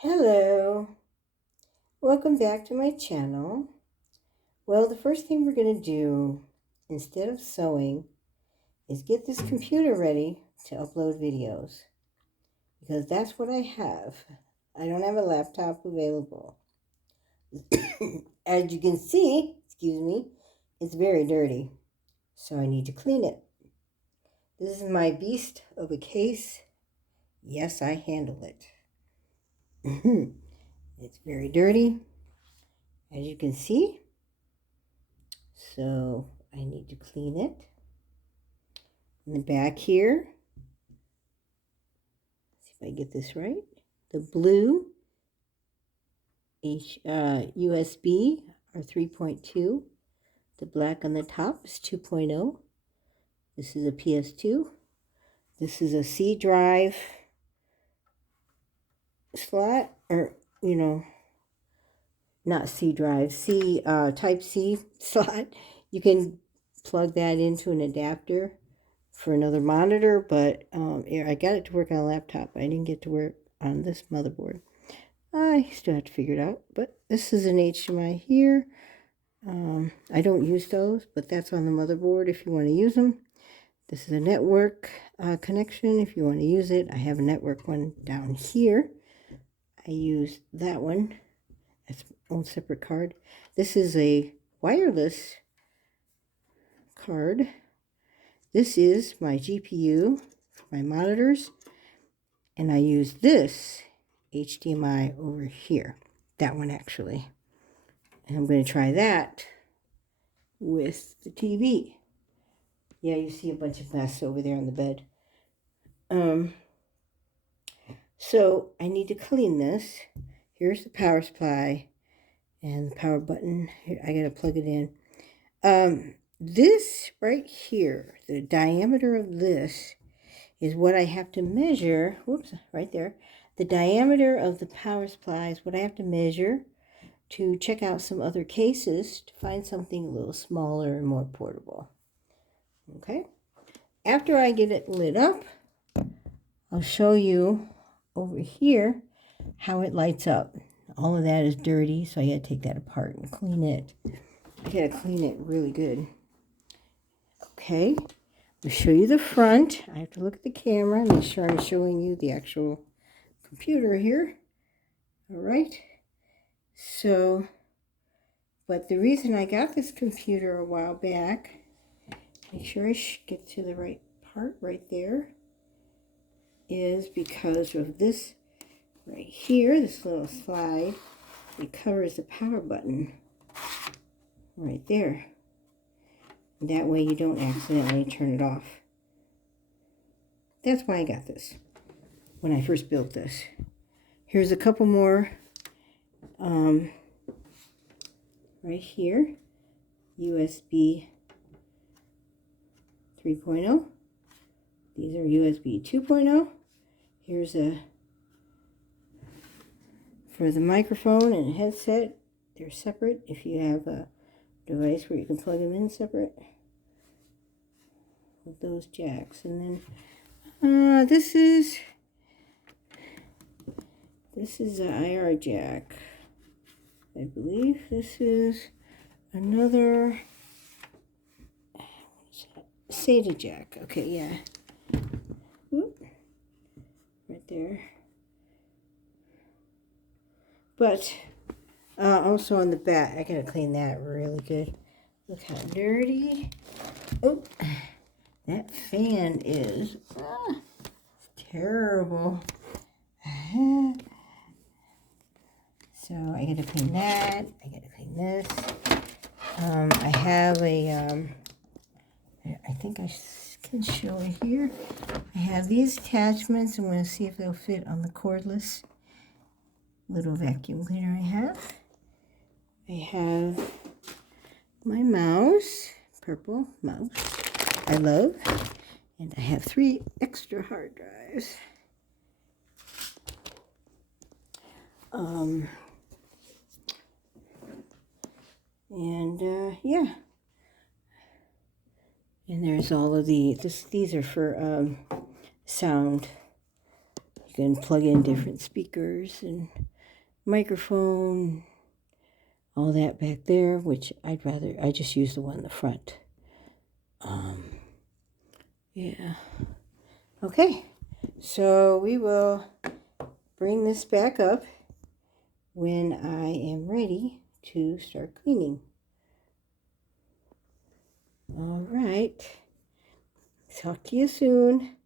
Hello, welcome back to my channel. Well, the first thing we're going to do instead of sewing is get this computer ready to upload videos because that's what I have. I don't have a laptop available. As you can see, excuse me, it's very dirty, so I need to clean it. This is my beast of a case. Yes, I handle it. It's very dirty, as you can see. So I need to clean it. In the back here, see if I get this right. The blue USB are 3.2. The black on the top is 2.0. This is a PS2. This is a C drive slot, or not C drive, C Type C slot. You can plug that into an adapter for another monitor, but I got it to work on a laptop. I didn't get to work on this motherboard. I still have to figure it out, but this is an HDMI here. I don't use those, but that's on the motherboard if you want to use them. This is a network connection if you want to use it. I have a network one down here. I use that one. That's my own separate card. This is a wireless card. This is my GPU for my monitors, and I use this HDMI over here. That one actually. And I'm going to try that with the TV. Yeah, you see a bunch of mess over there on the bed. So I need to clean this. Here's the power supply and the power button. Here, I got to plug it in. This right here, the diameter of this is what I have to measure. Whoops, right there. The diameter of the power supply is what I have to measure to check out some other cases to find something a little smaller and more portable. Okay. After I get it lit up, I'll show you over here how it lights up. All of that is dirty, so I got to take that apart and clean it. I got to clean it really good. Okay. I'll show you the front. I have to look at the camera and make sure I'm showing you the actual computer here. All right. So, but the reason I got this computer a while back, make sure I get to the right part right there, is because of this right here, this little slide. It covers the power button right there. And that way you don't accidentally turn it off. That's why I got this when I first built this. Here's a couple more right here. USB 3.0. These are USB 2.0. Here's a for the microphone and headset. They're separate if you have a device where you can plug them in separate with those jacks. And then this is an IR jack. I believe this is another SATA jack. Okay, yeah. Whoop. Right there. But also on the back, I gotta clean that really good. Look how dirty. Oh, that fan is terrible. So I gotta clean that. I gotta clean this. I have a, I think I can show it here. I have these attachments. I'm gonna see if they'll fit on the cordless little vacuum cleaner I have. I have my mouse, purple mouse, I love. And I have 3 extra hard drives. Yeah. And there's all of these are for sound. You can plug in different speakers and microphone, all that back there, which I just use the one in the front. Yeah. Okay, so we will bring this back up when I am ready to start cleaning. All right. Talk to you soon.